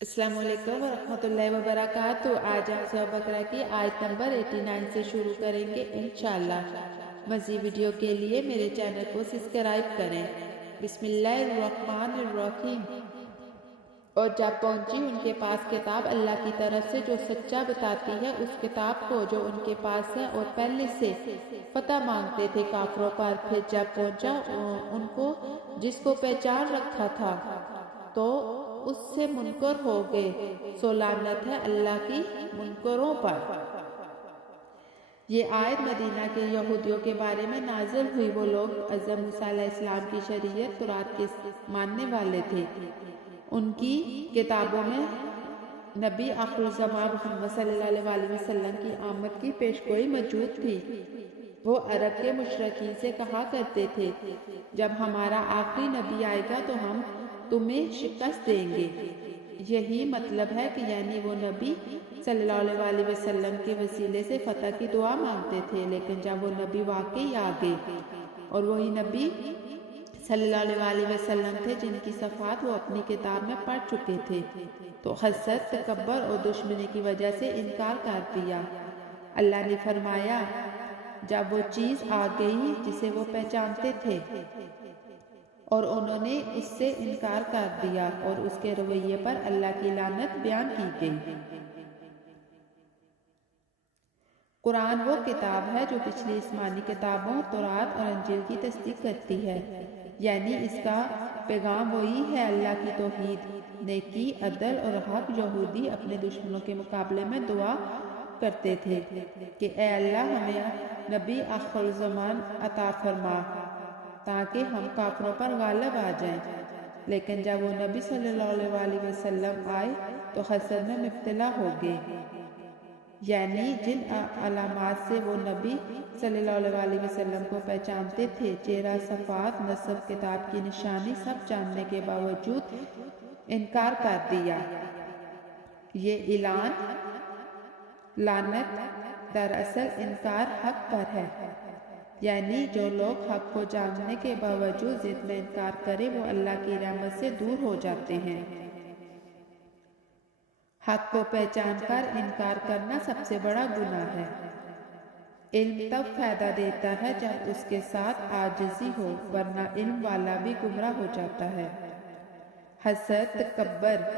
السلام علیکم ورحمۃ اللہ وبرکاتہ۔ آج ہم سورہ بقرہ کی آیت نمبر 89 سے شروع کریں گے انشاءاللہ۔ مزید ویڈیو کے لیے میرے چینل کو سبسکرائب کریں۔ بسم اللہ الرحمن الرحیم۔ اور جب پہنچی ان کے پاس کتاب اللہ کی طرف سے جو سچا بتاتی ہے اس کتاب کو جو ان کے پاس ہے، اور پہلے سے فتح مانگتے تھے کافروں پر، پھر جب پہنچا ان کو جس کو پہچان رکھا تھا تو اس سے منکر ہو گئے، سو لعنت ہے اللہ کی منکروں پر۔ یہ آیت مدینہ کے یہودیوں کے بارے میں نازل ہوئی۔ وہ لوگ حضرت موسیٰ علیہ السلام کی شریعت تورات کے ماننے والے تھے۔ ان کی کتابوں میں نبی آخر الزمان محمد صلی اللہ علیہ وسلم کی آمد کی پیشگوئی موجود تھی۔ وہ عرب کے مشرکین سے کہا کرتے تھے، جب ہمارا آخری نبی آئے گا تو ہم تمہیں شکست دیں گے۔ یہی مطلب ہے کہ یعنی وہ نبی صلی اللہ علیہ وسلم کے وسیلے سے فتح کی دعا مانگتے تھے، لیکن جب وہ نبی واقعی آ گئے اور وہی نبی صلی اللہ علیہ وسلم تھے جن کی صفات وہ اپنی کتاب میں پڑھ چکے تھے، تو حسد، تکبر اور دشمنی کی وجہ سے انکار کر دیا۔ اللہ نے فرمایا، جب وہ چیز آ گئی جسے وہ پہچانتے تھے اور انہوں نے اس سے انکار کر دیا، اور اس کے رویے پر اللہ کی لعنت بیان کی گئی۔ قرآن وہ کتاب ہے جو پچھلی آسمانی کتابوں تورات اور انجیل کی تصدیق کرتی ہے، یعنی اس کا پیغام وہی ہے اللہ کی توحید، نیکی، عدل اور حق۔ یہودی اپنے دشمنوں کے مقابلے میں دعا کرتے تھے کہ اے اللہ ہمیں نبی آخر الزمان عطا فرما تاکہ ہم کافروں پر غالب آ جائیں، لیکن جب وہ نبی صلی اللہ علیہ وسلم آئے تو حسد میں مبتلا ہو گئے، یعنی جن علامات سے وہ نبی صلی اللہ علیہ وسلم کو پہچانتے تھے، چہرہ، صفات، نسب، کتاب کی نشانی، سب جاننے کے باوجود انکار کر دیا۔ یہ اعلان لعنت دراصل انکار حق پر ہے، یعنی جو لوگ حق کو جاننے کے باوجود ضد میں انکار کریں وہ اللہ کی رحمت سے دور ہو جاتے ہیں۔ حق کو پہچان کر انکار کرنا سب سے بڑا گناہ ہے۔ علم تب فائدہ دیتا ہے جب اس کے ساتھ عاجزی ہو، ورنہ علم والا بھی گمراہ ہو جاتا ہے۔ حسد، تکبر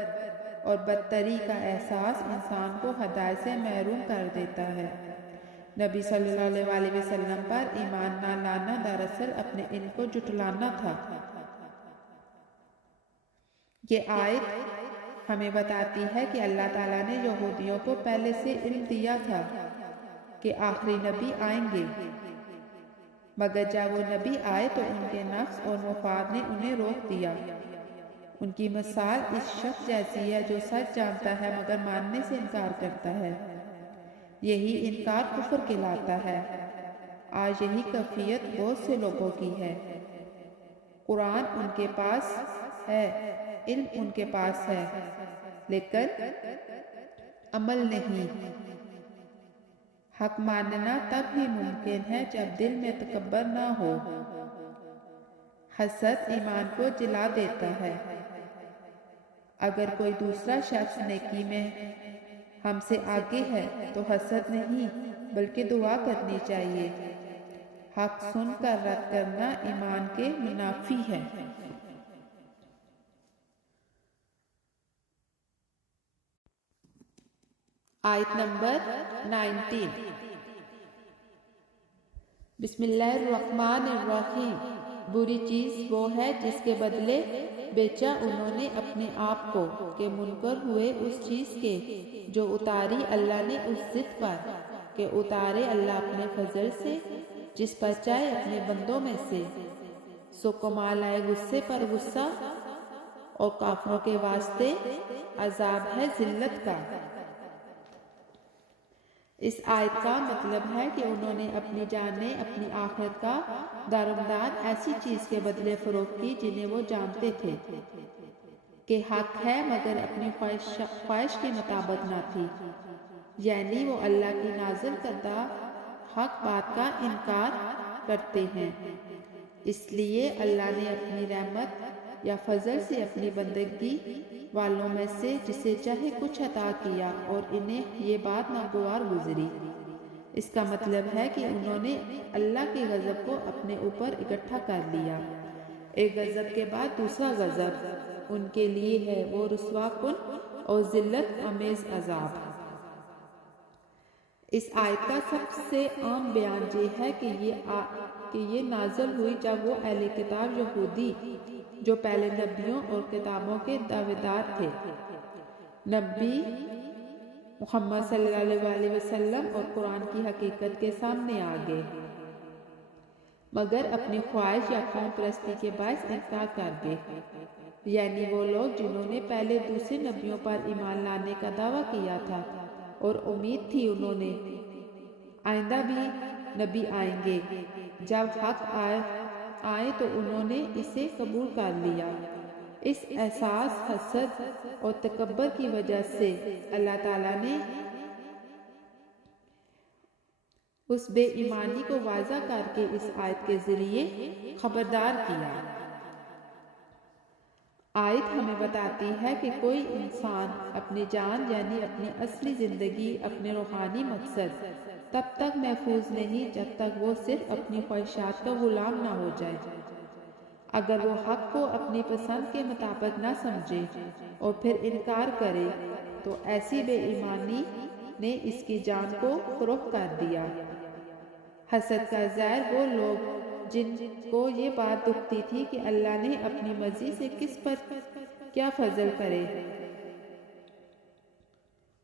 اور بدتری کا احساس انسان کو ہدایت سے محروم کر دیتا ہے۔ نبی صلی اللہ علیہ وسلم پر ایمان نہ لانا دراصل اپنے علم کو جھٹلانا تھا۔ یہ آیت ہمیں بتاتی ہے کہ اللہ تعالیٰ نے یہودیوں کو پہلے سے علم دیا تھا کہ آخری نبی آئیں گے، مگر جب وہ نبی آئے تو ان کے نفس اور مفاد نے انہیں روک دیا۔ ان کی مثال اس شخص جیسی ہے جو سچ جانتا ہے مگر ماننے سے انکار کرتا ہے۔ یہی انکار کفر کہلاتا ہے۔ آج یہی کیفیت بہت سے لوگوں کی ہے۔ قرآن ان کے پاس ہے، علم ان کے پاس ہے، لیکن عمل نہیں۔ حق ماننا تب ہی ممکن ہے جب دل میں تکبر نہ ہو۔ حسد ایمان کو جلا دیتا ہے۔ اگر کوئی دوسرا شخص نیکی میں ہم سے آگے ہے تو حسد نہیں بلکہ دعا کرنی چاہیے۔ حق سن کر رد کرنا ایمان کے منافی ہے۔ آیت نمبر 19۔ بسم اللہ الرحمن الرحیم۔ بری چیز وہ ہے جس کے بدلے بیچا انہوں نے اپنے آپ کو، کہ منکر ہوئے اس چیز کے جو اتاری اللہ نے اس ضد پر، کہ اتارے اللہ اپنے فضل سے جس پر چاہے اپنے بندوں میں سے، سو کمال آئے غصے پر غصہ، اور کافروں کے واسطے عذاب ہے ذلت کا۔ اس آیت کا مطلب ہے کہ انہوں نے اپنی جانیں، اپنی آخرت کا دارمدار ایسی چیز کے بدلے فروخت کی جنہیں وہ جانتے تھے کہ حق ہے مگر اپنی خواہش کے مطابق نہ تھی، یعنی وہ اللہ کی نازل کردہ حق بات کا انکار کرتے ہیں۔ اس لیے اللہ نے اپنی رحمت یا فضل سے اپنی بندگی والوں میں سے جسے چاہے کچھ عطا کیا اور انہیں یہ بات ناگوار گزری۔ اس کا مطلب ہے کہ انہوں نے اللہ کے غضب کو اپنے اوپر اکٹھا کر لیا۔ ایک غضب کے بعد دوسرا غضب ان کے لیے ہے، وہ رسوا کن اور ذلت آمیز عذاب۔ اس آیت کا سب سے عام بیان یہ ہے کہ یہ نازل ہوئی جب وہ اہل کتاب یہودی جو پہلے نبیوں اور کتابوں کے دعویدار تھے، نبی محمد صلی اللہ علیہ وسلم اور قرآن کی حقیقت کے سامنے آ گئے، مگر اپنی خواہش یا قوم پرستی کے باعث انکار کر گئے۔ یعنی وہ لوگ جنہوں نے پہلے دوسرے نبیوں پر ایمان لانے کا دعویٰ کیا تھا اور امید تھی انہوں نے آئندہ بھی نبی آئیں گے، جب حق آئے تو انہوں نے اسے قبول کر لیا۔ اس احساس، حسد اور تکبر کی وجہ سے اللہ تعالیٰ نے اس بے ایمانی کو واضح کر کے اس آیت کے ذریعے خبردار کیا۔ آیت ہمیں بتاتی ہے کہ کوئی انسان اپنی جان یعنی اپنی اصلی زندگی، اپنے روحانی مقصد تب تک محفوظ نہیں جب تک وہ صرف اپنی خواہشات کا غلام نہ ہو جائے۔ اگر وہ حق کو اپنی پسند کے مطابق نہ سمجھے اور پھر انکار کرے تو ایسی بے ایمانی نے اس کی جان کو فروخت کر دیا۔ حسد کا زہر وہ لوگ جن کو یہ بات دکھتی تھی کہ اللہ نے اپنی مرضی سے کس پر کیا فضل کرے،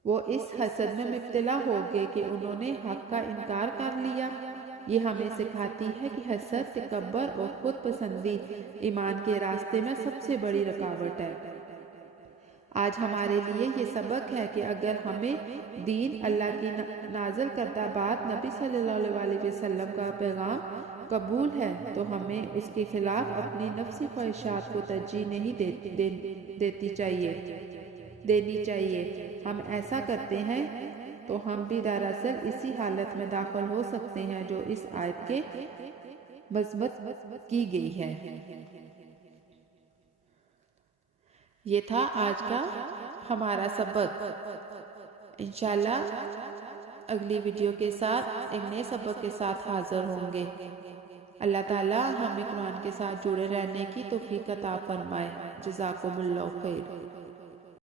وہ اس حسد میں مبتلا ہو گئے کہ انہوں نے حق کا انکار کر لیا۔ یہ ہمیں سکھاتی ہے کہ حسد، تکبر اور خود پسندی ایمان کے راستے میں سب سے بڑی رکاوٹ ہے۔ آج ہمارے لیے یہ سبق ہے کہ اگر ہمیں دین، اللہ کی نازل کردہ بات، نبی صلی اللہ علیہ وسلم کا پیغام قبول ہے تو ہمیں اس کے خلاف اپنی نفسی خواہشات کو ترجیح نہیں دینی چاہیے۔ ہم ایسا کرتے ہیں تو ہم بھی دراصل اسی حالت میں داخل ہو سکتے ہیں جو اس آیت کے مذمت کی گئی ہے۔ یہ تھا آج کا ہمارا سبق۔ انشاءاللہ اگلی ویڈیو کے ساتھ ایک نئے سبق کے ساتھ حاضر ہوں گے۔ اللہ تعالیٰ ہمیں قرآن کے ساتھ جڑے رہنے کی توفیق عطا فرمائے۔ جزاکم اللہ خیر۔